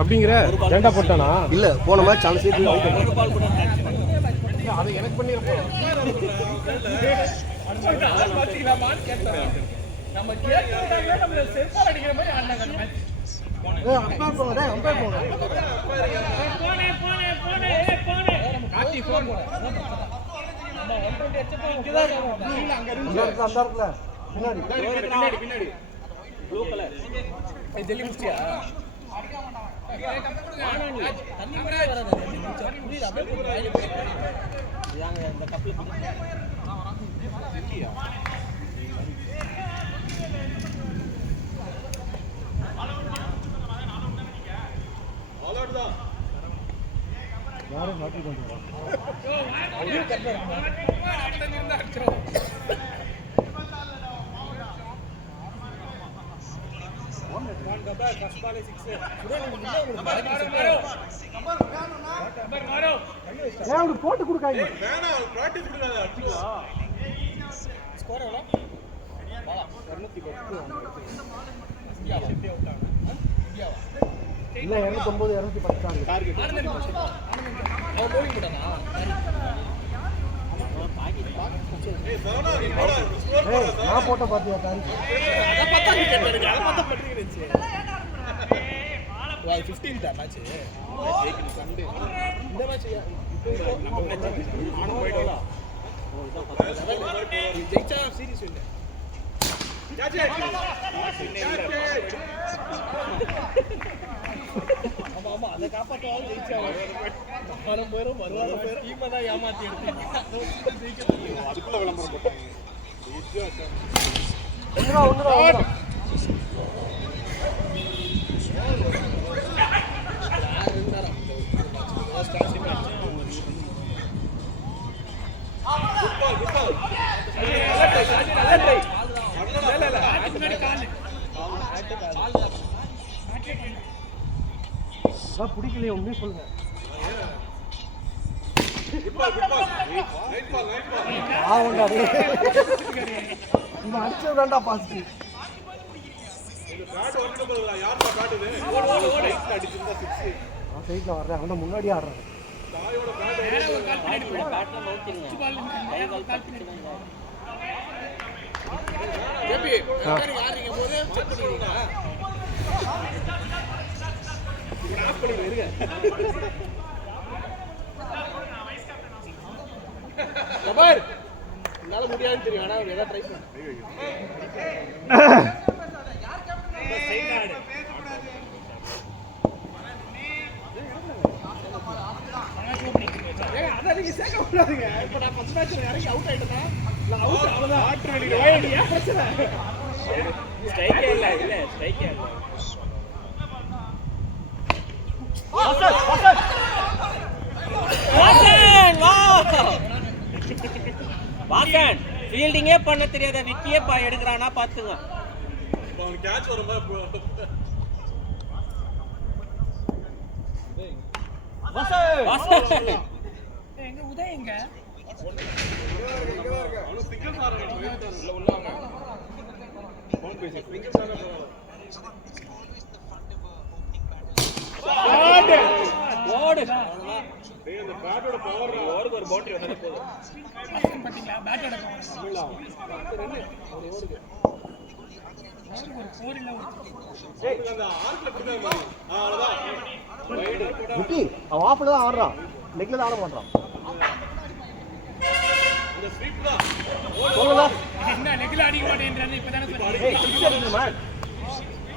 அப்படிங்கிற ரெண்டா போட்டானா இல்ல போன மேட்ச் சான்ஸ் அது எனக்கு பண்ணிருப்போம் நம்ம கேட்கறாங்க நம்ம செல்ஃபால் அடிக்கிற மாதிரி ஆடுனாங்க அந்த மேட்ச். அம்பையர் போங்க அம்பையர் போங்க போனே காட்டி ஃபோன் நம்ம 120 அடிச்சப்போ இங்க தான் இருக்கோம் அங்க இருந்து அந்த இடத்துல பின்னாடி ப்ளூ கலர் ஏய் ஜெல்லி முஸ்டியா தண்ணி கூட வராது புரியுது அப்படியே வாயில போறாங்க இந்த கப்ல செட்டியா யாரை மாட்டி கொண்டு வா ஐயோ கரெக்ட்டா அடுத்த நிமிஷம் அடிச்சறோம் ஒன் டபா கஸ்பாலே 6 ஏன் போட்டு கொடுக்காங்க வேணா பிராக்டீஸ் கொடுக்காத அடிச்சுவா ஸ்கோர் எவ்வளவு பாலா 210 இந்தியா அவுட் ஆனா இந்தியாவா இல்ல 209 210 தான் டார்கெட் அவன் போலிங் போட்டானா நான் போட்ட பாத்தியா தாரி அத பார்த்தா நீ கேட்டீங்க அத பார்த்தா பண்றீங்க வாய் 15 தான் மேட்ச் ஜெயிக்கணும் சண்டே இந்த மேட்ச் நம்ம ஆன போய்டோல ஓ இத ஜெயிச்சா சீரிஸ் இல்ல ஆமா அத காப்பாத்தவாது ஜெயிச்சாங்க வரும் வருவாரம் பேர் டீம் தான் ஏமாத்தி எடுத்தீங்க அதுக்குள்ள விளம்பரம் போட்டாங்க ஒண்ணுடா பிடிக்கலையே உண்மையை சொல்லுங்க அடிச்சது வேண்டா பாசிட்டிவ் சைட்ல வர்றேன் அவன் முன்னாடியே ஆடுறான் என்னால முடியாதுன்னு தெரியும் ஆனா அவர் ஏதாவது ட்ரை பண்ணு அதான் நீங்க சேர்க்க கூடாதுங்க இப்ப நான் ஃபர்ஸ்ட் மேட்ச் இறங்கி அவுட் ஆயிட்டேனா நான் அவுட் அவ்வளவுதான் ஆற்று வெளியில ஓடியா பிரச்சனை ஸ்ட்ரைக்கே இல்ல ஸ்ட்ரைக்கே இல்ல வாசன் ஃபீல்டிங்கே பண்ண தெரியாத விக்கியே எடுக்கறானா பாத்துங்க அவன் கேட்ச் வரும்போது வாசன் எங்க உதய் எங்க அவனு சிங்கிள் சார் உள்ள உள்ளாங்க ஃபோன் பேசி சிங்கிள் சார் ஓடு டேய் அந்த பேட்டோட பவர் ஓடுக்கு ஒரு பவுண்டரி வந்தா போதும் பாத்தீங்களா பேட்டோட பவர் ஒரு ஓடுது ஒரு கோரில ஏய் அந்த ஆர்க்ல குடுங்க அவ்வளவுதான் வைட் விக்கி அவன் ஆஃப்ல தான் ஆடுறான் லெக்ல தான் ஆட மாட்டான் இந்த ஸ்வீப் தான் போங்கடா என்ன லெக்ல அடிக்க மாட்டேன்றானே இப்பதானே சொன்னீங்க ஏய் சிக்ஸர் இல்ல மேன்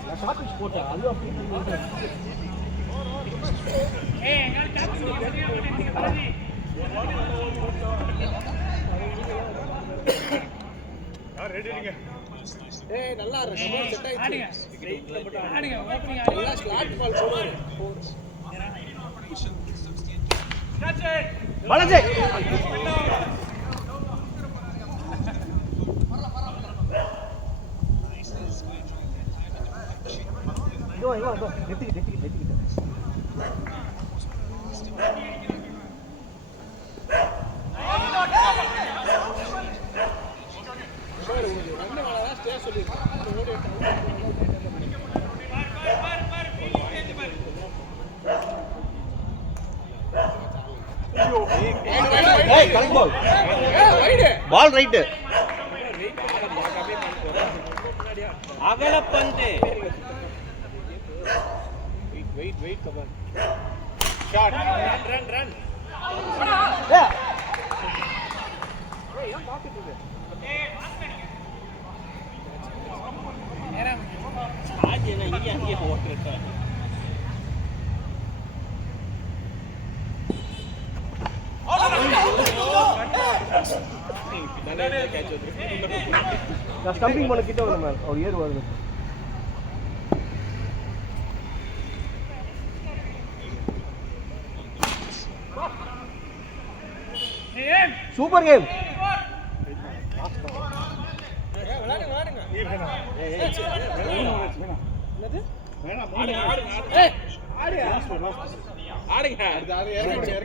நான் ஷாட் பிச் போட்டேன் அது அப்படியே ஏய் எங்க கேப்டன் அடிக்க மாட்டேன்றீங்க பாருங்க யார் ரெடி நீங்க ஏய் நல்லா இருக்கு ரொம்ப செட் ஆயிடுச்சு ஆடுங்க ஓபனிங் நல்லா ஸ்லாட் பால் போடுறாரு பாலாஜி இதோ நெட்டிக்கிட்ட correct ball. Wide ball right. அகல பந்து. வெயிட் கவர் ஷாட் ரன் ஆஜ் என்ன இங்கே ஓட்டுறா. நான் ஸ்டம்பிங் பண்ண கிட்ட வரேன் மேம். அவர் ஏறு வருது. Super game.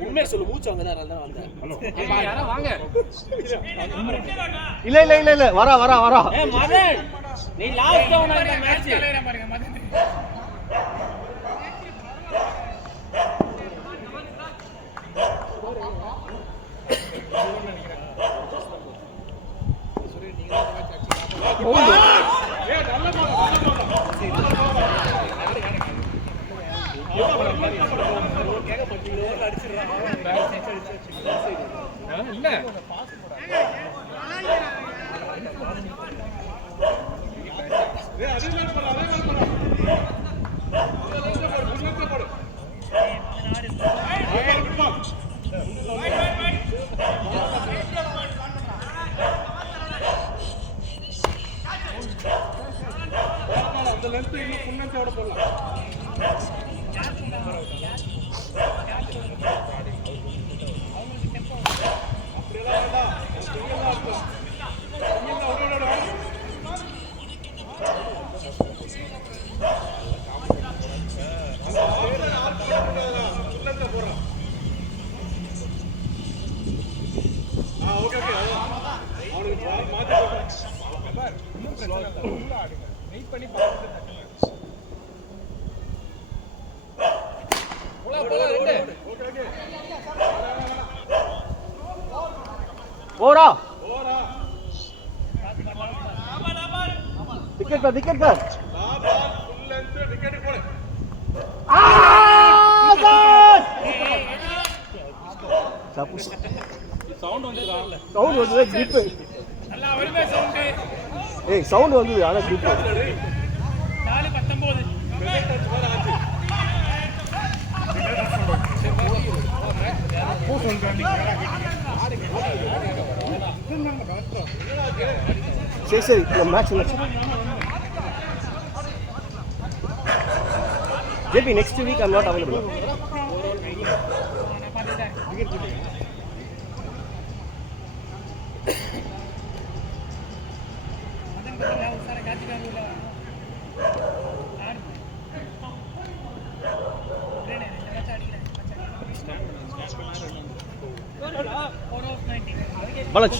உண்மையை சொல்லு மூச்சு வாங்கதான் வாங்க இல்ல வரா. மதன் நீ லாஸ்ட் டவுன் அந்த மேட்ச். ஓரா விக்கெட் பார் சவுண்ட் வந்து கிரிப். சவுண்ட் வந்து ஆனா கிரிப். 4-19 சரி match JP next week I'm not available. Balaj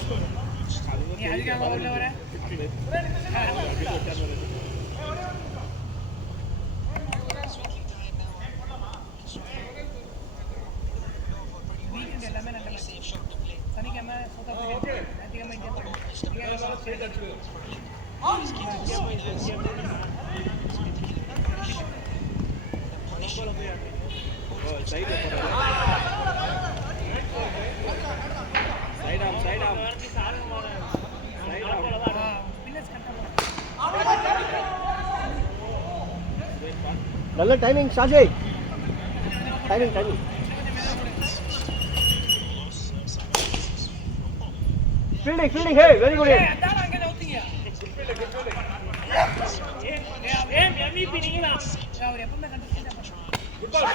நல்ல டைமிங் ஷாஜய். டைமிங் ஃபீல்டிங் ஹே வெரி குட். MVP நீங்களா அவர் எப்பவுமே கண்டிஷன் குட் பால்.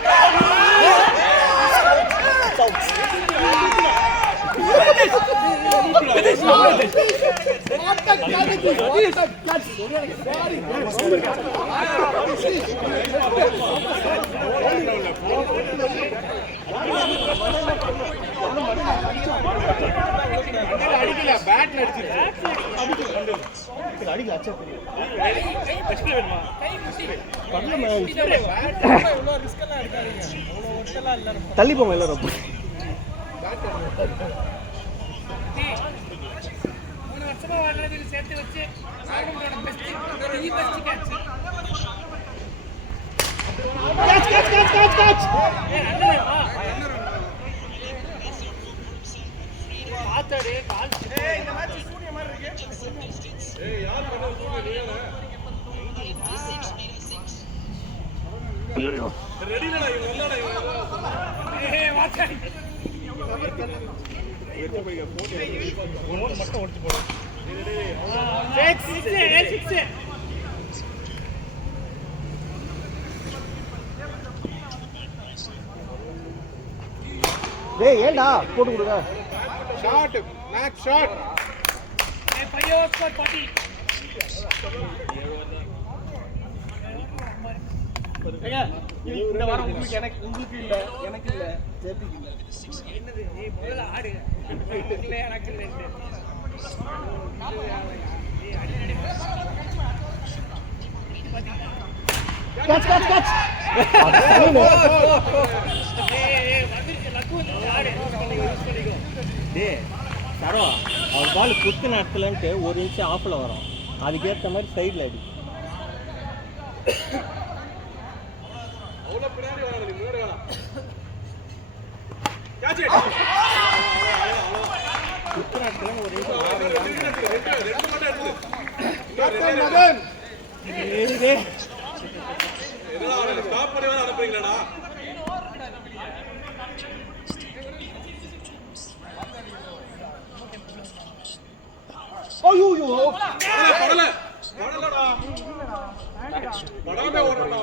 அடிக்கல பேட்ல அடிக்கல அச்சா தெரியும். தள்ளி போங்க எல்லாரும். சும்மா வர்றதுக்கு சேர்த்து வச்சு சாகும்போட பெஸ்ட் கேட்ச் catch. பாத்தடே கால் இந்த மேட்ச் சூனிய மாதிரி இருக்கு யார் பண்ணது சூனியா ரெடிலடா இவங்க வந்தாடா இவங்க வாட்ச் வெச்சு போய் போட்டு ஒன்னு மட்டும் ஒடிச்சு போடு 6 டேய் ஏண்டா போட்டு கொடுங்க. ஷாட் மேக் ஷாட் பையோ ஸ்கோர் 40 இந்த வாரம் உங்களுக்கு இல்ல எனக்கு இல்ல ஜேபிக்கு இல்ல. என்னது நீ முதல்ல ஆடு இல்ல எனக்கு இல்ல Catch. டேய் சரோ அவர் பால் குத்து நடத்தலன்ட்டு ஒரு இன்ச்சு ஆஃப்ல வரும் அதுக்கேற்ற மாதிரி சைடில் அடி அவ்வளோ பின்னாடி வராது நீ முன்னாடி வரலாம் கேட்ச் குத்து நடத்தலன்னு ஒரு இன்ச்சு ரெண்டு மட்டும் எடுத்து ஸ்டாப் பண்ணி வேணா அனுப்புறீங்களாடா ஐயோ படலடா படாமே ஓடறடா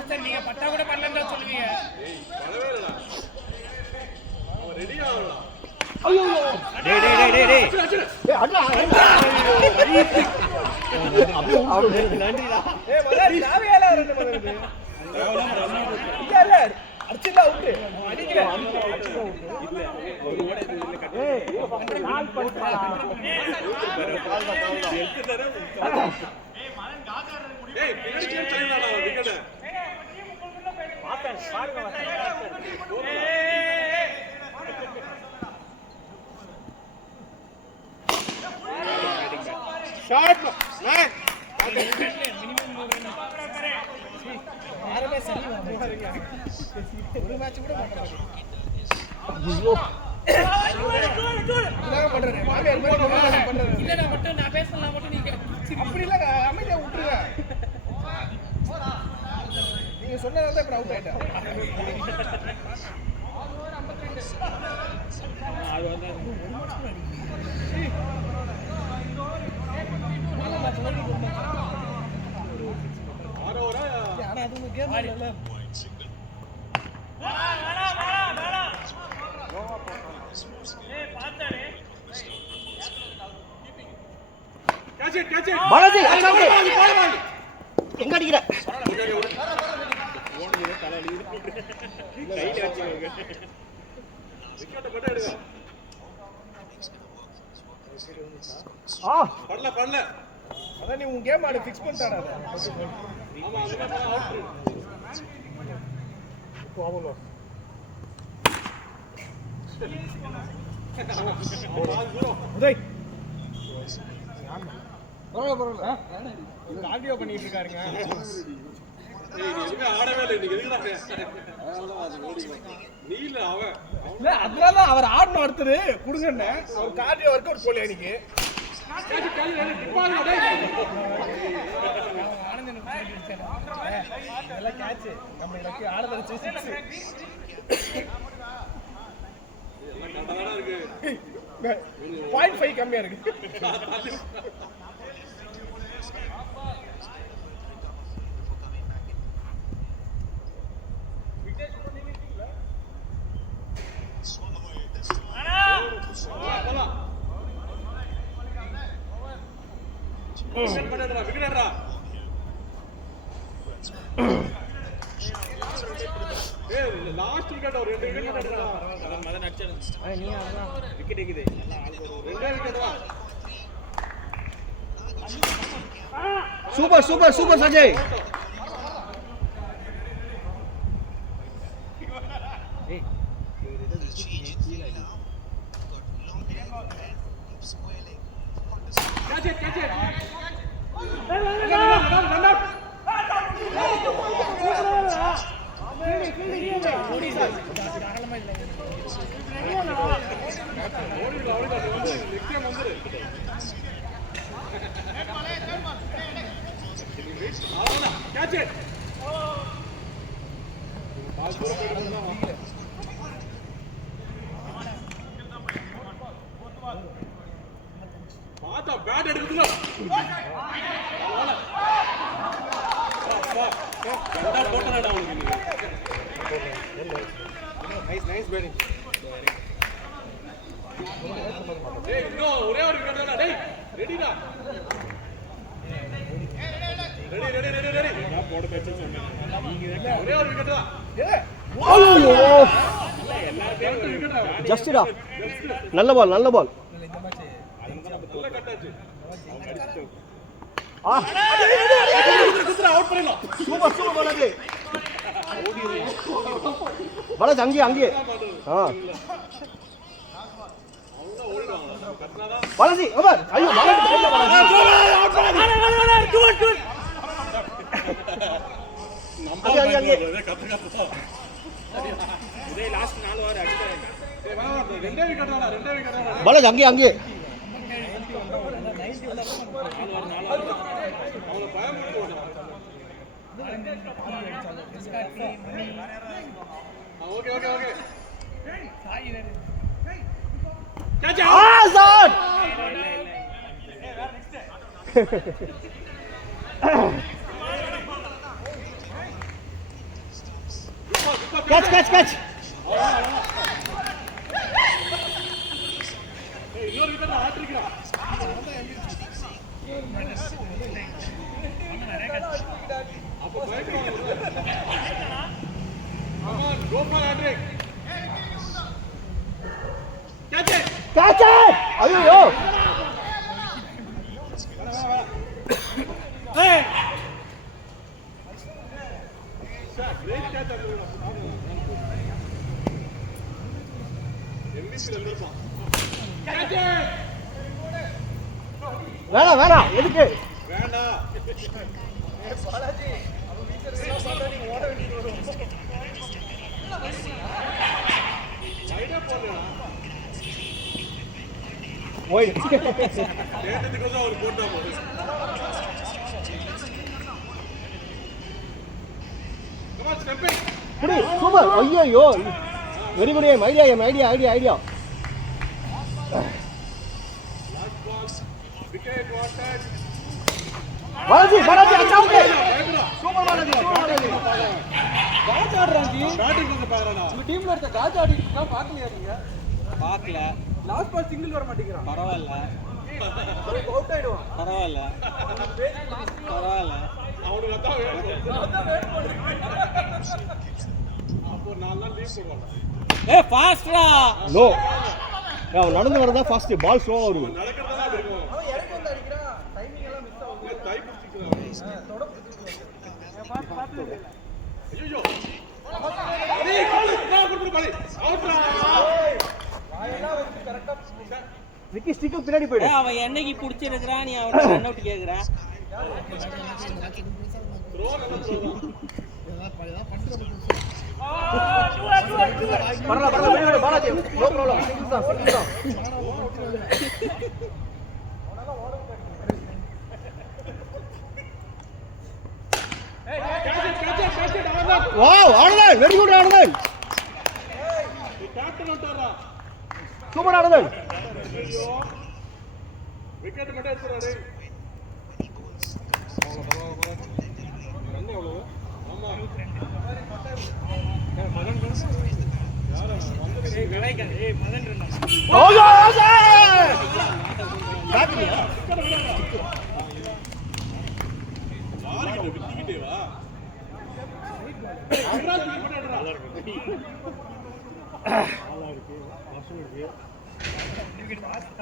சார் நீங்க பட்டா கூட பண்ணலன்னு தான் சொல்லுவீங்க ஏய் படவே இல்லடா அவன் ரெடி ஆகறடா ஐயோ டேய் ஏய் அண்ணா நன்றிடா ஏய் மலர் நாவேல ரெண்டு மலர் இல்ல அடிச்சல அவுட் அடிக்கல ஏய் கால் பண்ணா ஏய் பின்னாடி டைம்டா விக்கெட் ஷாட் மேன் யாருமே சரி வரமாட்டீங்க ஒரு மேட்ச் கூட பண்ண மாட்டீங்க ஐயோ நான் பண்றேன் மாமியார் மாதிரி பண்றேன் இல்ல நான் மட்டும் நான் பேசலாம் மட்டும் நீங்க அப்படி இல்ல அமைதியா விட்டுருங்க நீங்க சொன்னதால தான் இப்ப அவுட் ஆயிட்டேன் அது வந்து ஆனா அது ஒரு கேம் இல்ல கேட்ச் இட் பாலாஜி அடிச்சாங்க எங்க அடிக்கிற ஓடுது தலையில இருக்கு கையில வச்சுக்கோங்க விக்கெட் மட்டும் எடுங்க படல அதான் நீ உன் கேம் ஆடு ஃபிக்ஸ் பண்ணிட்டாடா ஆமா அதுக்கு அவுட் உதய் பரவாயில்ல கார்டியோ பண்ணிட்டு இருக்காருங்க ஏய் நீ எதுமே ஆடவே இல்லை இன்னைக்கு எதுக்குடா நீ இல்ல அவன் இல்ல அதனால அவர் ஆடணும் அடுத்தது குடுங்கண்ணே அவர் கார்டியோ ஒர்க் அவுட் போல இன்னைக்கு இதெல்லாம் கேட்ச் நம்ம எனக்கு ஆட வச்சு 0.5 கம்மியா இருக்கு விக்கெட்ரா ஏய் லாஸ்ட் விக்கெட் ஒரு ரெண்டு விக்கெட் எடுடா மதன் அடிச்சாரு நீ அதான் விக்கெட் இருக்குது ரெண்டே விக்கெட்ரா super Sanjay Catch it. Catch it. பாத்தா பேட் எடுக்குதுல போட்டடா உங்களுக்கு நைஸ் பேட்டிங் டேய் இன்னும் ஒரே ஒரு விக்கெட் தான்டா டேய் ரெடிடா ரெடி நான் போட பேச்சு சொன்னேன் நீங்க ஒரே ஒரு விக்கெட் தான் ஐயோ எல்லாரும் விக்கெட் ஜஸ்டா நல்ல பால் நல்ல கட்டாச்சு ஆ அவுட் பண்ணிடலாம் சூப்பர் பாலாஜி பாலாஜி அங்கே ஆ பாலாஜி ஓவர் ஐயோ அங்கே இதே லாஸ்ட் 4 ஓவர் அடிச்சாங்க ரெண்டே விக்கெட் தான்டா பாலாஜி அங்கே அவளை பயமுறுத்தி ஓடுறான் okay catch it sir catch இன்னொரு விக்கெட் ஆட்டிருக்கான் அப்ப பயப்படுவாங்க come on go for hat-trick catch it ஐயோ hey great catch MVP ல இருப்பான் catch it வேணாம் எதுக்கு வேண்டாம் பாலாஜி அவன் வீச்சர் பார்த்தா நீங்க ஓட வேண்டியது வரும் சைடா போறா ஓய் கேட்டதுக்கு அவர் போட்டா போடு come on step in புடி சூப்பர் ஐயோ very good idea last ball wicket wanted Balaji அச்சா ஓகே பயப்படுறா சூப்பர் பாலாஜி காஜ் ஆடுறாங்க பேட்டிங் வந்து பாக்குறடா உங்க டீம்ல இருக்க காஜ் ஆடினா பாக்கலையா நீங்க பார்க்கல. லாஸ்ட் பால் சிங்கிள் வர மாட்டேங்கிறான் பரவாயில்ல அவுட் ஆயிடுவான் பரவாயில்ல அவனுக்கு அதான் வேணும் அப்போ 4 நாள் லீவ் போடுவாங்க ஏ ஃபாஸ்ட்ரா. நோ அவன் நடந்து வரதா ஃபாஸ்ட் பால் ஸ்லோவா வரும் நடக்கிறதா இருக்கும் அவன் இறங்கி வந்து அடிக்கிறான் டைமிங் எல்லாம் மிஸ் ஆகும் தை பிடிச்சிக்கிறான் தொட பிடிச்சிக்கிறான் ஐயோ ஏய் கால் நான் கொடுத்து பாலி அவுட்ரா வாயெல்லாம் வச்சு கரெக்ட்டா விக்கி ஸ்டிக்கு பின்னாடி போயிடு அவன் என்னைக்கு பிடிச்சிருக்கிறான், நீ அவன் ரன் அவுட் கேக்குற. த்ரோ என்ன த்ரோ பரவாயில்ல பாலாஜி நோ ப்ராப்ளம் சிங்கிள் தான் catch it Anand wow Anand very good Anand captain வந்துட்டாரா சூப்பர் ஆனந்த் ஐயோ விக்கெட் மட்டும் எடுத்துறாரு ரன் எவ்வளவு ஆமா மகன் யாரா வந்து ஏய் மகன் ரன் ஓகே பாத்தியா யாருக்கு விக்கிட்டே வா அப்ராஜ் விக்கெட் எடுறா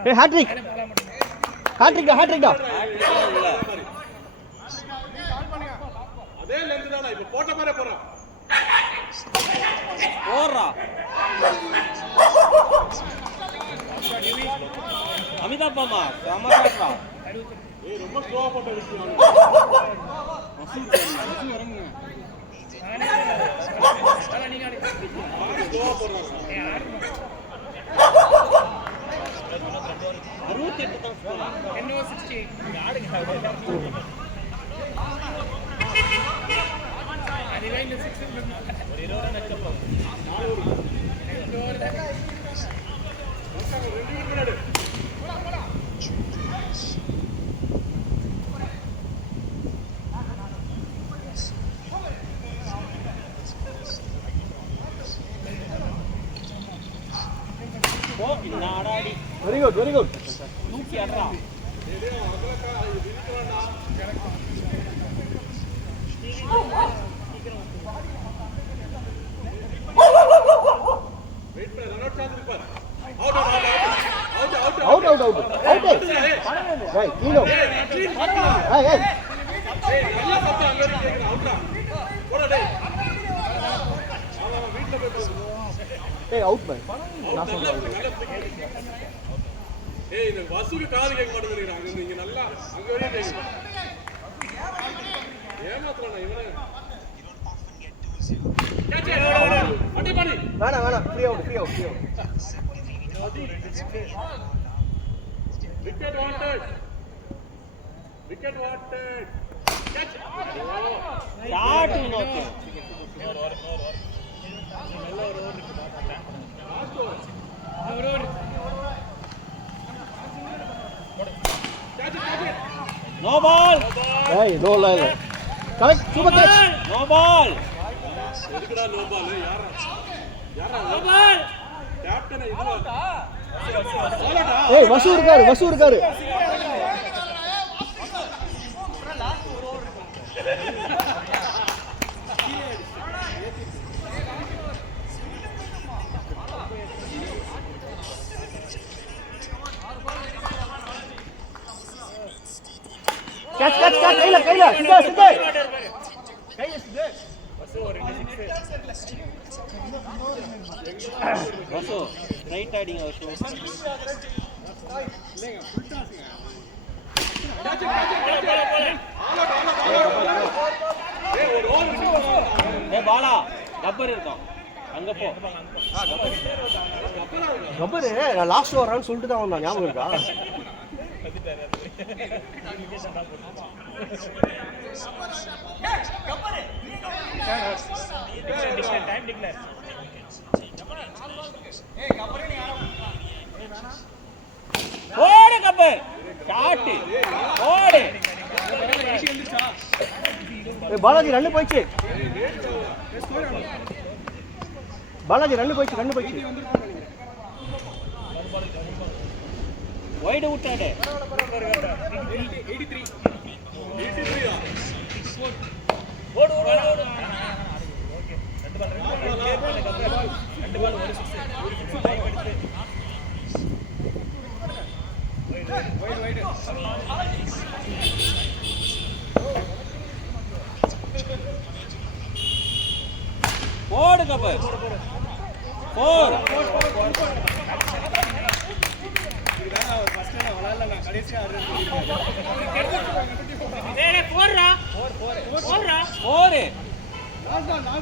ஏய் ஹாட்ரிக் டா அதே லெந்த் தானா இப்ப போட்ட மாதிரி போறான் ஓடுறா. அவன் அமிதாப்பாமா சமசாரா ஏய் ரொம்ப ஸ்லோவா போட்டு அடிச்சாங்க வசூ இறங்குங்க நீங்க ஸ்லோவா போடுறாங்க 68 தான் ஸ்கோர் 68 ஆடுங்க அது லைன்ல 6 ஒரு 20 ரன் அடிச்சப்போ 4 ஓவர் தான் ஓ நாடாடி வெரி குட் தூக்கி அடறா வெயிட் பண்ணு ரன் அவுட் சான்ஸ் இருக்கு அவுட் ஏய் கீழோ ஏய் நல்லா சத்தம் அங்க இருந்து கேக்குது அவுட்ரா போடா டேய் ஆமா வீட்ல போய் பாரு ஏய் அவுட் பை நான் சொல்றேன் ஏய் இந்த வசூல் காது கேட்க மாட்டேங்குது அங்க இங்க நல்லா அங்க வரையும் கேக்குது ஏமாத்துறானே இவனே அடி பண்ணி வேணாம் free out wicket wanted catch shot நோக்கு நோ பால் ஏய் நோ இல்ல correct super catch no ball எதுக்குடா நோ பால் யாரா நோ பால் கேப்டன் இதுவா ஏய் வசூ இருக்காரு கேட்ச் கையில சிதா வசு ரைட் ஆடிங்க வசு ஏய் பாலா கப்பர் இருக்கான் அங்க போ கபரு நான் லாஸ்ட் வரான்னு சொல்லிட்டு தான் வந்தான் ஞாபகம் இருக்கா டைம் டிக்ளேர் ஓடு கப்பர் ஷாட் ஓடு ஏய் பாலாஜி ரன் போயிச்சு ரன் போயிச்சு வைடு விட்டாடு 83 ஓடு ஓகே ரெண்டு பால் ஒரு 6 டைம் எடுத்து வைடு ஓடு கப்பர் 4 ஃபர்ஸ்ட் நான் விளையாடல கடைசியா ஆடுறேன் ஏய் போடுறா 4 லாஸ்ட்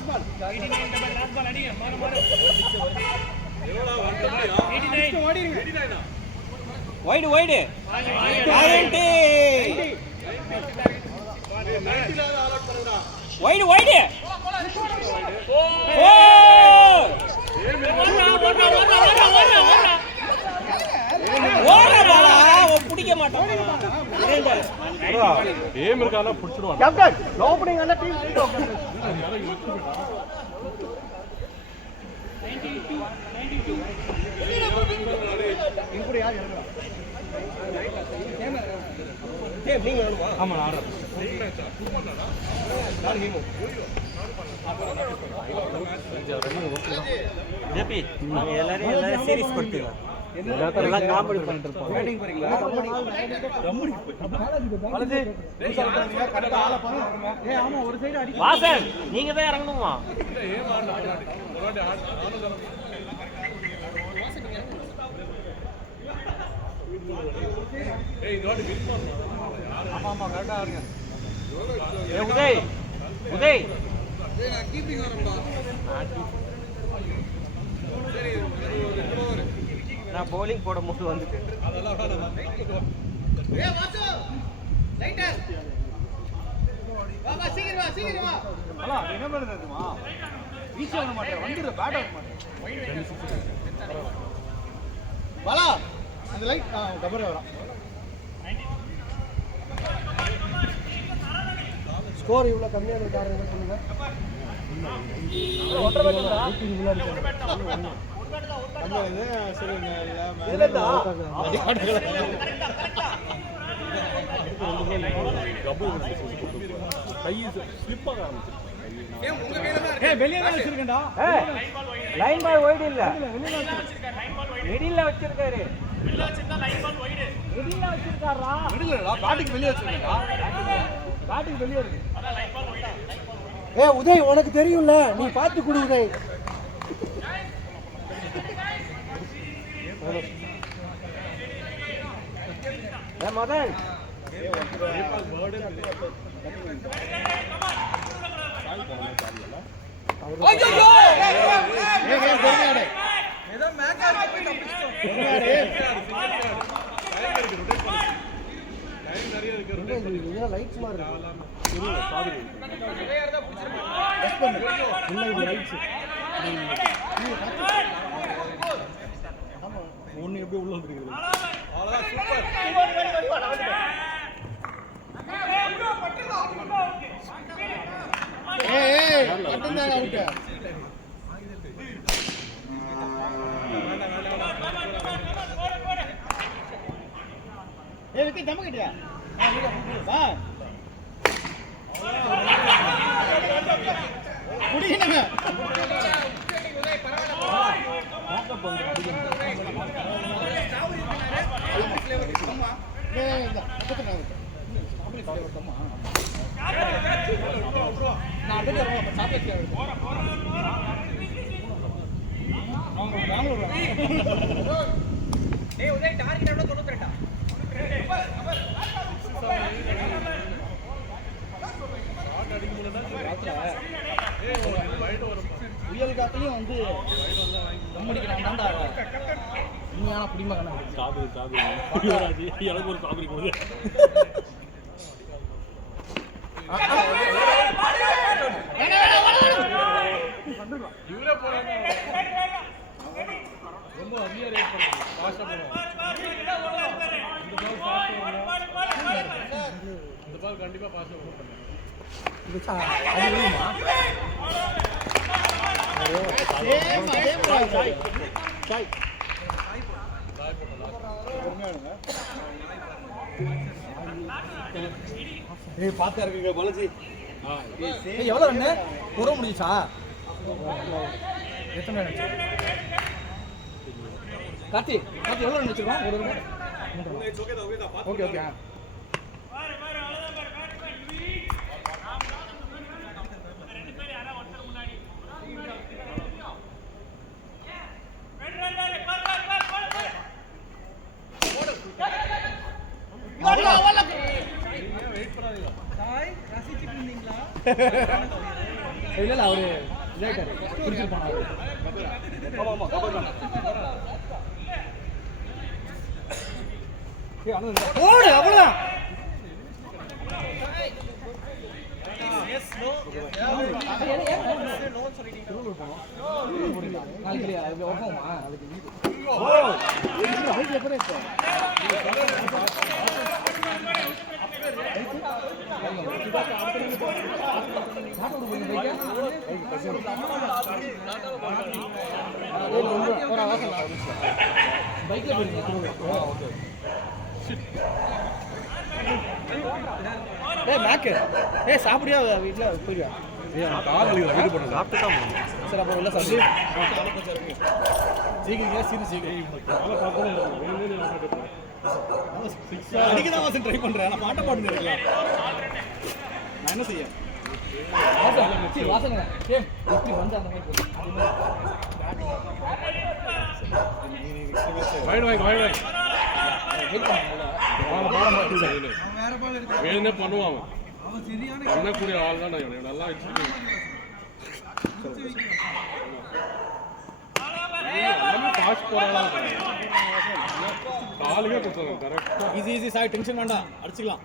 பால் 89 அடிங்க மாற எவ்வளவு 120 ஓடிடுங்க 89 வைடு 90 90 ல ஆல் அவுட் பண்ணுடா வைடு 4 பிடிக்க மாட்டான் ஏம் இருக்கானா புடிச்சிடுவான் கேப்டன் ஓபனிங் அந்த டீம் இங்க யார் இறங்குறா டேய் நீங்க வேணுமா ஆமா நான் ஆறேன் ஜெபி நாங்க எல்லாரும் சீரிஸ் கொடுத்துங்க எல்லாம் காமெடி பண்ணிட்டு இருப்போம் பேட்டிங் போறீங்களா ஆமா ஒரு சைடு அடி வாசன் நீங்க தான் இறங்கணுமா ஏம் ஆடல ஒரு வாட்டி ஆனந்தம் ஏய் இந்த வாட்டி வின் பண்ணணும். ஆமா ஆமா கரெக்டா இருங்க. உதய் உதய் டேய் நான் கீப்பிங் வரேன்டா. சரி ஒரு 2 ஓவர். நான் bowling போட மட்டும் வந்துட்டேன். அதெல்லாம் வேணாம். ஏய் வாசு லைட்டர் வா சீக்கிரம் வா அலா என்ன பண்ணுதுமா வீச்சு வர மாட்டேன் வந்துரு பேட் ஆக மாட்டேன் பாலா அந்த லைட் கபர் வரான் ஸ்கோர் இவ்வளவு கம்மியான காரணம் என்ன சொல்லுங்க ஒன்றரை பேட்டா முன்னாடி கம்மியானது சரி இல்ல கை ஸ்லிப் ஆக ஆரம்பிச்சு. ஏய் உங்க கையில தான் ஏய் வெளிய தான் வச்சிருக்கேன்டா லைன் பால் வைட் இல்ல மிடில்ல வச்சிருக்காரு மிடில்ல வச்சிருந்தா லைன் பால் வைட் மிடில்ல வச்சிருக்காரா மிடில்லடா பேட்டிங் வெளிய வச்சிருக்கேன்டா பேட்டிங் வெளிய இருக்கு அத லைன் பால் வைட் ஏய் உதய் உனக்கு தெரியும்ல நீ பாத்து குடு உதய் ஏ மதன் ஐயோ ஏய் பொறுமையாடே ஏதோ மேக்கா போய் தப்பிச்சிட்டோம். பொறுமையாடே டைம் இருக்கு ரொட்டேட் பண்ணு. டைம் நிறைய இருக்கு ரொட்டேட் பண்ணு. இது லைட்ஸ் மாதிரி இருக்கு இல்ல சாரி. நிறைய இடத்துல பிடிச்சிருக்கோம். டெஸ்ட் பண்ணு இல்ல இது லைட்ஸ் ஆமா ஒண்ணு எப்படி உள்ள வந்துருக்குது. அவ்வளவுதான் சூப்பர். ஏய் கட்டந்தாங்க அவுட் ஏய் விக்கி தம்ப கிட்டியா வா குடிங்க ஏய் இந்த பக்கத்துல சாப்பிடு ஃப்ளேவர் கம்மா நான் அப்படியே வரேன் சாப்பிடு ஃப்ளேவர் அவங்க பெங்களூர் ஏய் உதய் டார்கெட் எவ்வளவு 92 புயல் காத்துலயும் வந்து நம்மடிக்கிறான் தான்டா உண்மையான குடிமகனா சாப்பிடு யுவராஜ் எனக்கு ஒரு சாப்பிடு கொடுங்க. இவரே போறாங்க. ரொம்ப அதிகமா ரேட் பண்ணுங்க. ஃபாஸ்டா போறோம். இந்த பால் கண்டிப்பா ஃபாஸ்டா ஓவர் பண்ணுங்க. இது அது வேணுமா சாய் சாய் ஏய் பாத்தா இருக்கீங்க பாலாஜி ஏய் எவ்வளவு ரன் ஒரு முடிஞ்சா எத்தனை ரன் கார்த்தி கார்த்தி எவ்வளவு ரன் வச்சிருக்கோம் ஒரு ரன் ஓகே ஓகே இல்ல அவரு இதாயிட்டாரு குடிச்சிருப்பான் ஆமா ஆமா ஓடு அவ்வளவுதான் நாளைக்கு ஒர்க்குமா பைக்ல ஏய் மேக்கு ஏய் சாப்பிடியா வீட்ல போயிடுவா காலையில வீடு போறேன். சாப்பிட்டு தான் போறேன். சரி அப்போ எல்லாம் சாப்பிடு சீக்கிரம் சீக்கிரம் அடிக்கதான் ட்ரை பண்றேன் நான் பாட்ட பாட்டு இருக்கேன் நான் என்ன செய்ய வாசங்க எப்படி வந்து அந்த மாதிரி வைடு வேணும்னே பண்ணுவான் பண்ணக்கூடிய ஆள் தான் நான் நல்லா வச்சுட்டு பாஸ் போறான் காலுக்கே கொடுத்தாங்க கரெக்டா ஈஸி சாய் டென்ஷன் வேண்டாம் அடிச்சுக்கலாம்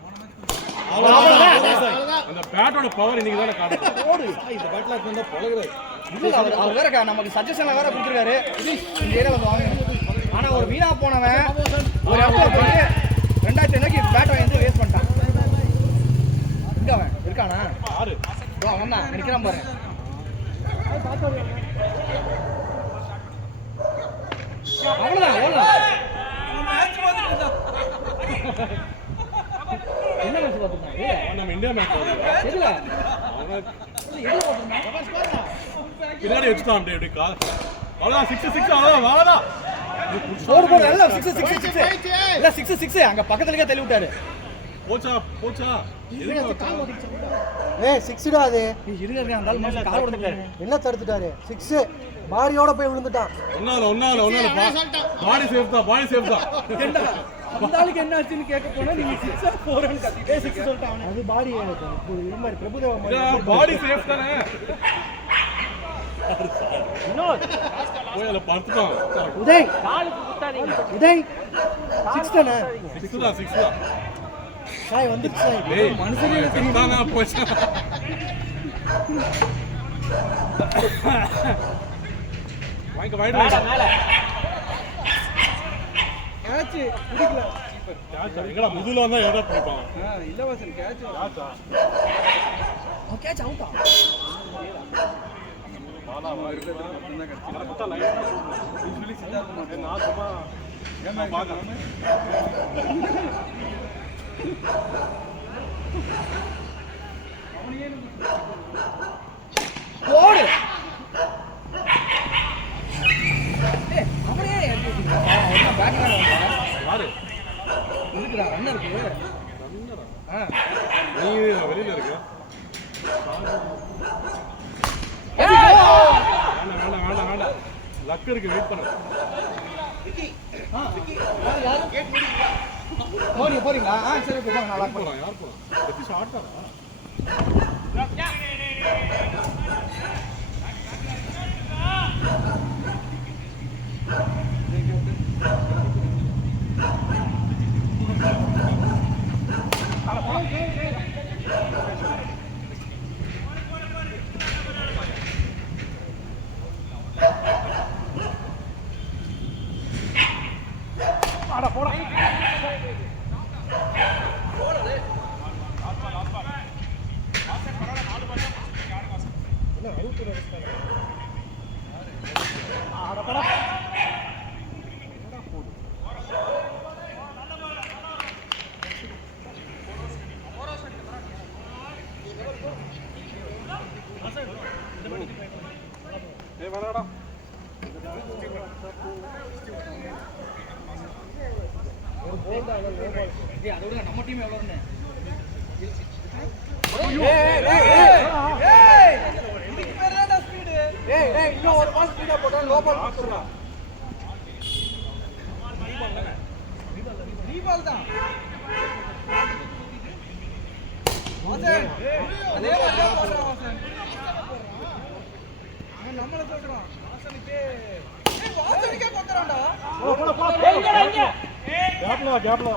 அந்த பேட்டோட பவர் இன்னைக்கு தானே காட்டுது இந்த பேட்ல இருந்தா பழகுறாரு அவர் வேற நமக்கு சஜஷன் வேற கொடுத்துருக்காரு இந்த ஏரியா வந்து வாங்க ஆனா ஒரு வீணா போனவன் ஒரு இடத்துல போய் 2000 நோக்கி பேட் வாங்கி வேஸ்ட் பண்ணிட்டான் இங்க அவன் இருக்கானா யாரு அவன் தான் நிக்கிறான் பாருங்க அவ்வளவுதான் ஓடலாம் என்ன மேட்ச் பார்த்துருந்தாங்க நம்ம இந்தியா மேட்ச் தெரியல பின்னாடி வச்சுட்டான் அப்படி கால் அவ்வளோதான் 6-6 அவ்வளோதான் போடு போடு இல்ல 6 இல்ல 6 அங்க பக்கத்துலயே தள்ளி விட்டாரு போச்சா ஏய் 6டா அது நீ இருங்க அந்த ஆளு மனசு கால் உடைஞ்சிட்டாரு என்ன தடுத்துட்டாரு 6 பாடியோட போய் விழுந்துட்டான் ஒன்னால பாடி சேஃப் தான் அந்த ஆளுக்கு என்ன ஆச்சுன்னு கேட்க போனா நீங்க 6 4ன்னு கத்திட்டே 6 சொல்லிட்டான் அது பாடி இது மாதிரி பிரபுதேவா மாதிரி பாடி சேஃப் தானே போய் அதில் பார்த்துட்டான் உதய் காலுக்கு குத்தாதீங்க உதய் 6 தானே 6 தான் சாய் வந்துச்சு சாய் டேய் மனுஷனே தெரியுமா போச்சா வாங்க வைட் மேல கேட்ச் பிடிக்கல கேட்ச் எங்கடா முதுல வந்தா எடா பிடிப்பான் இல்லவாசன் கேட்ச் கேட்ச் அவுட்டா பாலா வாயிருக்கு கரெக்ட்டா லைன் யூசுவலி சித்தார்த்த நான் சும்மா ஏமா பாக்கறேன் போடு அவனே என்ன பேட்மேன் யாரு இருக்குடா ரன்னர் இருக்கு ரன்னரா நீ வெளியில இருக்க வேண்டாம் லக் இருக்கு வெயிட் பண்ணு போறீங்களா சரி போங்க நான் லாக் போறான் யார் போறான் எத்தி ஷார்ட்டாரா ஏய் வரடா அதோட நம்ம டீம் எவ்வளவுன்னு இன்னும் ஒரு பால் ஸ்பீடா போட்டா லோ பால் ரீபால் தான் வாசன் அதே மாதிரி போறான் வாசன் அவன் நம்மள சொல்றான் வாசனுக்கே வாசனுக்கே கொத்துறான்டா கேப்ல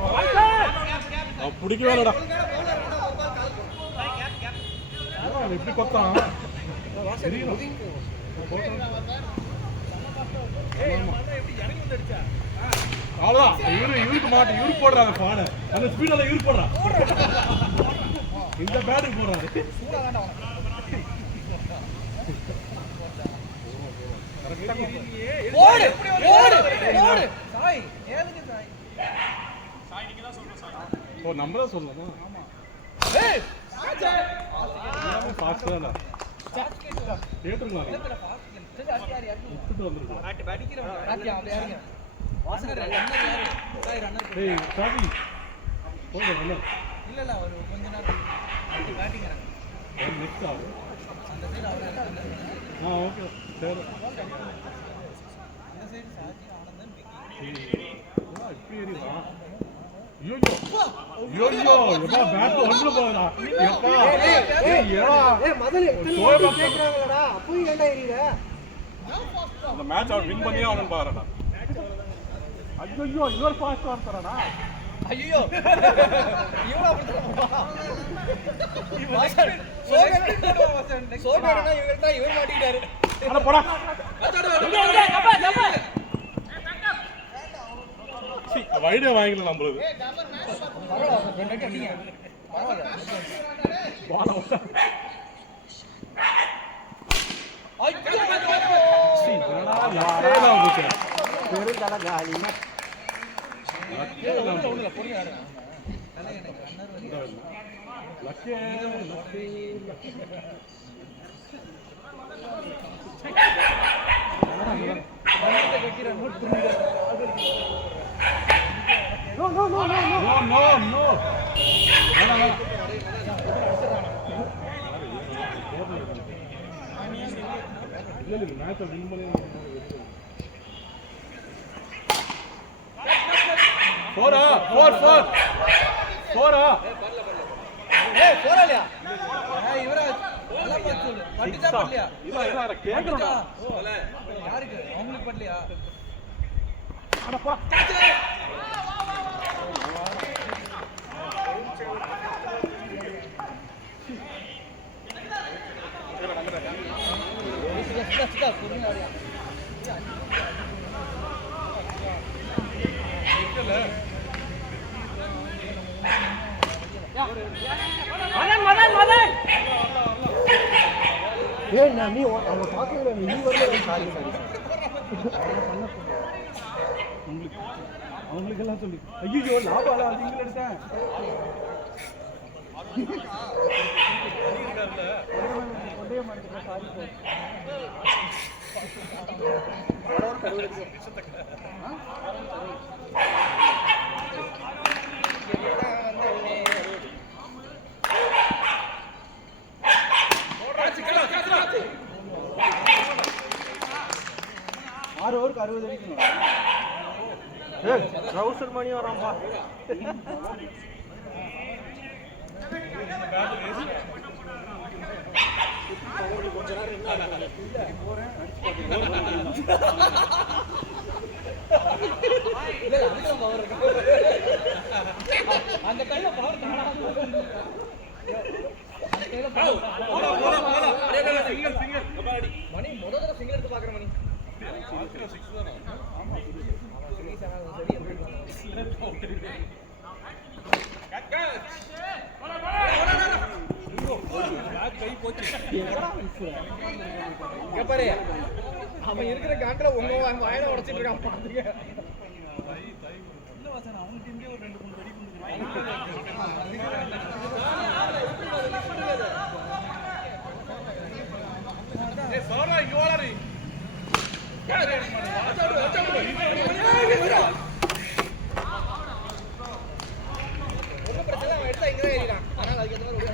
அவன் பிடிக்கவே இல்லடா எப்படி கொத்தான் அவ்வளோதான் இவருக்கு மாட்டு இவருக்கு போடுறாங்க பானை அந்த ஸ்பீடால இவருக்கு போடுறான் இந்த பேட்டுக்கு போடுறாரு போடு போடு போடு சாய் ஏதுக்கு சாய் ஓ நம்ம தான் சொல்லணும் ஏய் ஃபாஸ்ட் தான் கேட்டுருக்கலாம் விட்டுட்டு வந்துருக்கோம் ஏய் சாமி போங்க இல்ல இல்ல ஒரு கொஞ்ச நேரம் பேட்டிங் நெக்ஸ்ட் ஆகும் அந்த சைடு ஆ ஓகே சரி இந்த சைடு சாஜி ஆனந்தன் இப்போ ஏறிடா முதல்ல எத்தனை கேட்கறாங்களடா அப்பயும் ஏன்டா எறியுற அந்த மேட்ச் அவர் வின் பண்ணியே அவன் பாருடா. ஐயோ இன்னொரு ஃபாஸ்ட் வார்த்தறடா. ஐயோ இவனா சோகேடனா இவர் மாட்டிட்டாரு. அட போடா. வைடே வாங்கிடலாம் நம்மளுக்கு. பெருந்தலகாலி போரா போறாலியா இவரா நல்லா பார்த்து சொல்லு. பட்டுச்சா படலையா? இவர கேக்குறடா. யாருக்கு? அவங்களுக்கு படலையா? அட போ. ஏன்னா நீ அவங்க பார்க்கல நீ வரல சாரி அவங்களுக்கெல்லாம் சொல்லி ஐயோ லாபாலா நீங்க எடுத்தேன். கொண்டே மாட்டேங்க சாரி போ. ஆறு ஓவருக்கு 60 அடிக்கணும். ட்ரௌசர் மணி வராம்பா. அந்த கையில பவர் மணி முதல்ல சிங்கிள் எடுத்து பாக்குற மணி பாரு அவன் இருக்கிற காண்டில் உங்க வாயில உடைச்சிட்டு இருக்கான் பாத்துங்க. ஒன்றும் பிரச்சனை அவன் எடுத்தா இங்கே தான் ஏறிடான். ஆனால் அதுக்கு ஏற்ற மாதிரி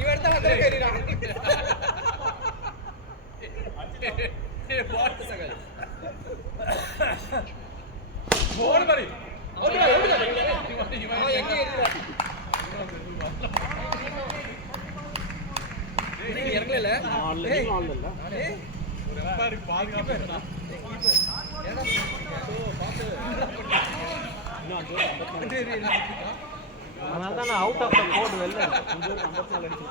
இவன் எடுத்தா வந்து ஏறிடான். எங்க ஏறிடான் இறங்கல அதனால தான் நான் அவுட் ஆஃப் த கோட் வெளில 54 அடிச்சு.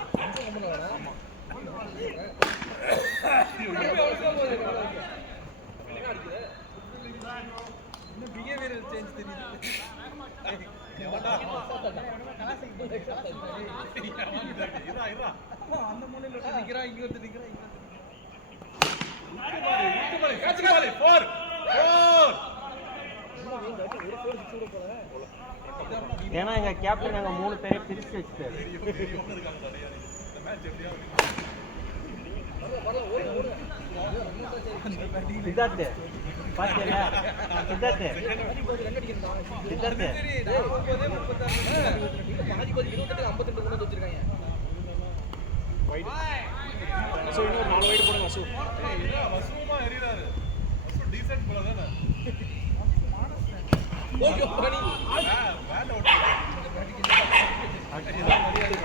பிஹேவியர் சேஞ்ச் தெரியுது. அந்த மூலையில நிக்கிறான், இங்க வந்து நிக்கிறான். ஏன்னா எங்க கேப்டன் எங்க 3 பேரை பிரிச்சு வச்சுட்டாரு. சித்தார்த்து பாத்தியா? சித்தார்த்து சித்தார்த்து 30 38 52 52 வச்சிருக்காங்க. வைடு அசு இன்னொரு 4 வைடு போடுங்க அசு வசுமா எறிறாரு வசு டீசன்ட் போல தானே ஓகே பணி பேட் அவுட்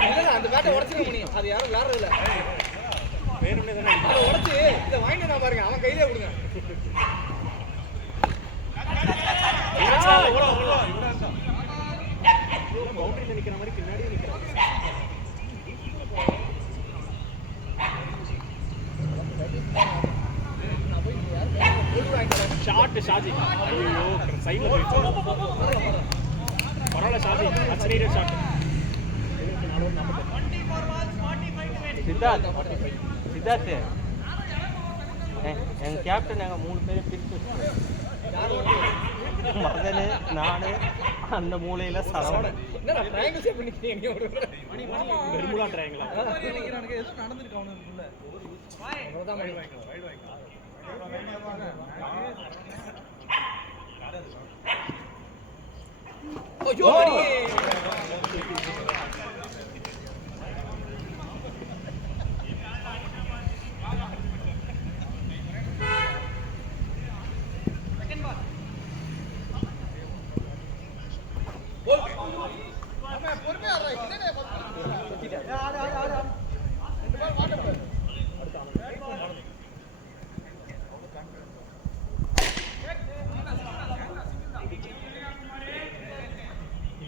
இல்ல அந்த பேட்டை உடைச்சிருக்க முடியும். அது யாரும் விளையாடுறது இல்ல. வேணும்னே தானே அதை உடைச்சு இதை வாங்கிட்டு நான் பாருங்க அவன் கையிலே கொடுங்க. பவுண்டரியில் நிற்கிற மாதிரி பின்னாடியே நிற்கிறாங்க. ஷார்ட் ஷாஜி ஐயோ சைடில் போயிடுச்சு பரவாயில்ல ஷாஜி அச்சரீடட் ஷாட் சித்தார்த் எங்கள் கேப்டன் நாங்கள் 3 பேரும் பிரித்து மதனு நான் அந்த மூலையில் சரவணன். என்ன ட்ரையாங்கிள் ஷேப் பண்ணிக்கிறீங்க பெருமுலா ட்ரையாங்கிளா நடந்துருக்கு அவனுக்குள்ள அவ்வளவுதான் மணி. ஐயோ மணி.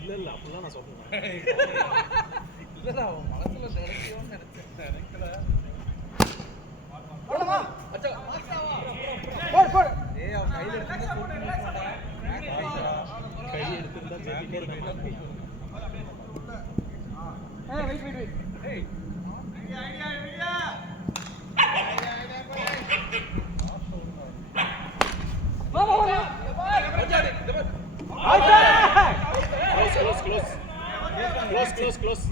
இல்லை அப்படிலாம் நான் சொல்றேன் இல்லடா அவன் மனசுல நினைக்கணும்னு நினைக்கல போடுமா அச்சா போடு போடு. ஏய் அவன் கையில எடுத்து கை எடுத்துருந்தா ஜெயிக்கிட்டே இருக்காங்க வெயிட் வெயிட் வெயிட். ஏய் வா வா வா. க்ளோஸ்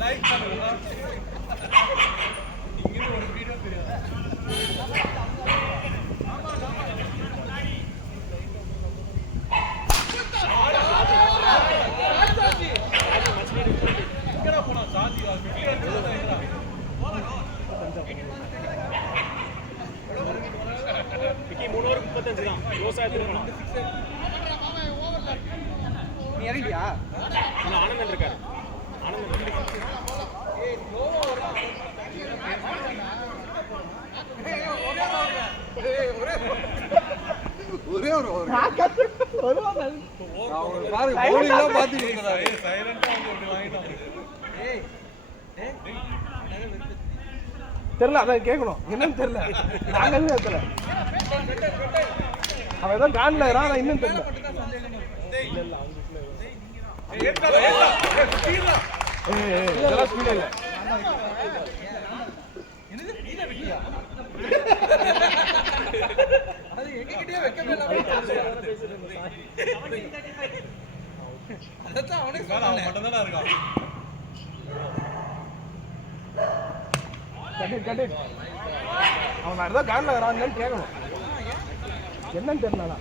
லைக் பண்ணுங்க இங்க ஒரு வீடியோ தெரியாது எங்கடா போனா சாதி விக்கி 3 ஓவர் 35 தான் க்ளோஸா எடுத்துக்கலாம் நீ இறங்கியா? இன்னும் ஆனந்தன் இருக்காரு ஒரே ஒரு வருவாங்க. பாரு பவுலிங்லாம் பாத்துட்டு இருக்கடா ஏய் சைலண்டா வந்து இப்படி வாங்கிட்டான் ஏய் தெரியல அதான் கேட்கணும் என்னன்னு தெரியல. நாங்க எதுவும் தெரியல. அவன் ஏதோ கான்ல நான் இன்னும் தெரியல. இதெல்லாம் ஸ்பீட் இல்ல. அது எங்ககிட்டயே வைக்கவே இல்ல. அதான் அவனே அவன் மட்டும் தானே இருக்கான் கட்டி அவன் ஏதோ கான்ல வரான்னு கேட்கணும் என்னன்னு தெரியல.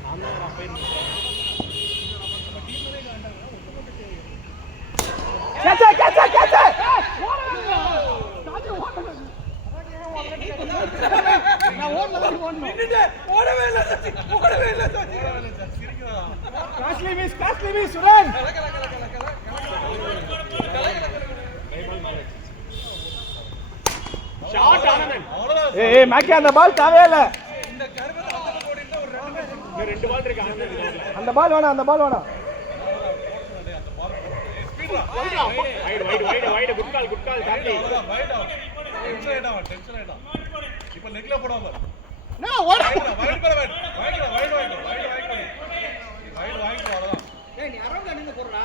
அந்த பால் தேவையில்லை. ரெண்டு பால் இருக்கு ஆனந்தன் அந்த பால் வேணாம் அந்த பால் வேணாம். Wide good call Karthi tension ஆயிட்டான் இப்ப லெக்ல போடாம நான் ஓட வைட் அவ்வளவுதான் ஏய் நீ அரவுண்ட்ல நின்னு போறடா.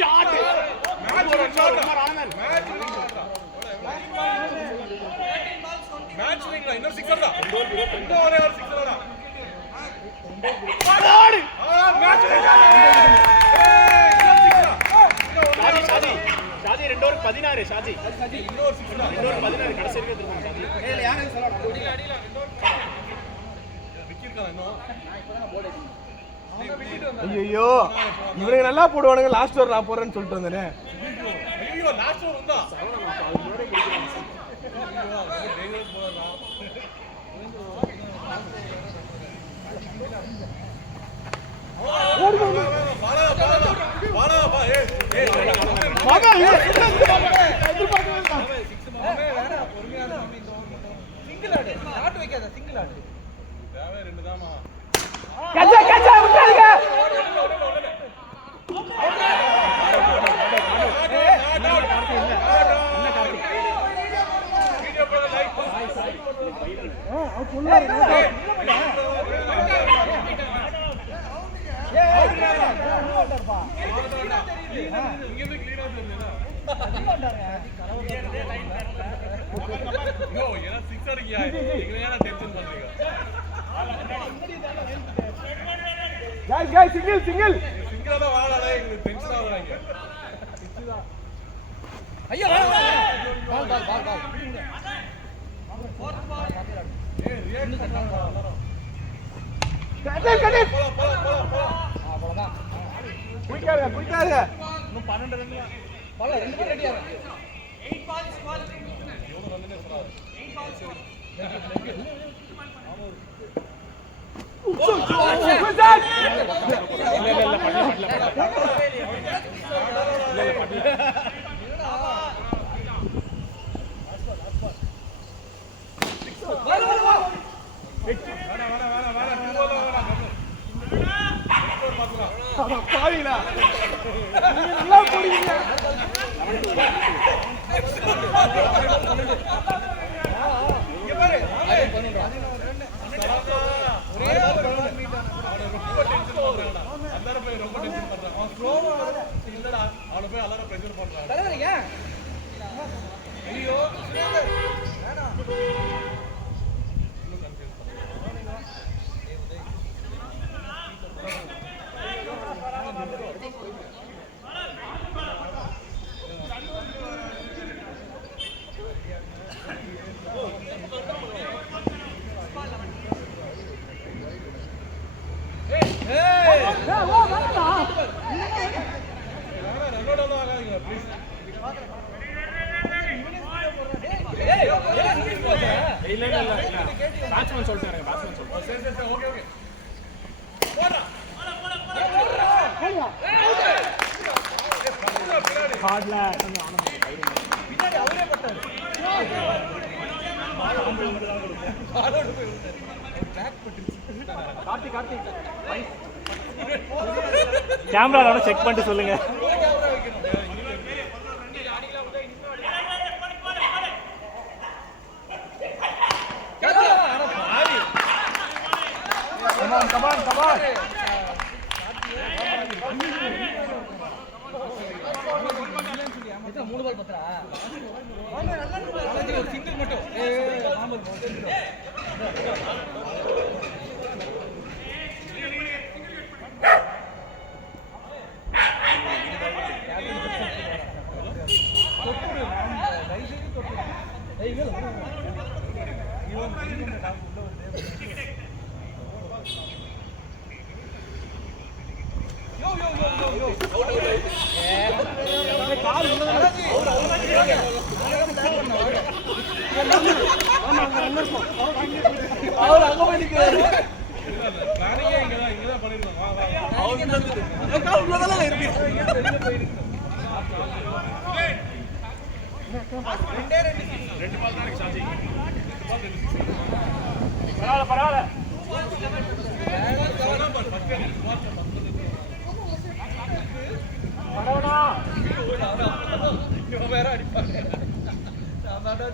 ஷாட் மேட்ச் வின்ல இன்னொரு சிக்ஸர் தான் இன்னொரு ஒரே ஒரு சிக்ஸர் தான் மேட்ச் ஷாஜி 2 ஓவர் 16 ஷாஜி இன்னொரு சிக்ஸர் தான் இன்னொரு 16 கடைசி வரைக்கும் எடுத்துருக்காங்க ஷாஜி ஏய் யாரும் சொல்லடா. விக்கி இருக்கான் இன்னும் நான் இப்பதான் போட் அடிச்சேன். அவங்க விட்டுட்டு ஐயோ இவனுங்க நல்லா போடுவானுங்க. லாஸ்ட் ஓவர் நான் போறேன்னு சொல்லிட்டு வந்தேனே. ஐயோ லாஸ்ட் ஓவர் உண்டா சிங்கிள் ஐயோ குயிக்காருங்க. இன்னும் 12 ரன் பால் 2 பால் ரெடியா இருக்கு. பாவீங்களா நல்லா போடுவீங்க. கேமரா செக் பண்ணிட்டு சொல்லுங்க.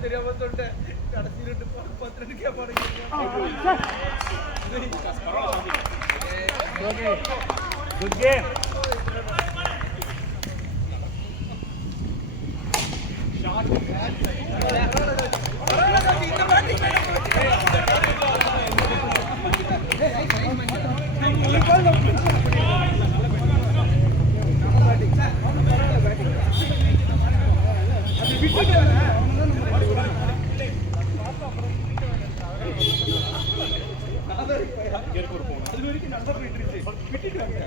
தெரியாம சொல்லிட்டேன். கடைசி 2 10 ரன் கேட்பானுங்க. Good game. அது வரைக்கும் நல்லா போயிட்டு இருந்துச்சு விட்டுட்டாங்க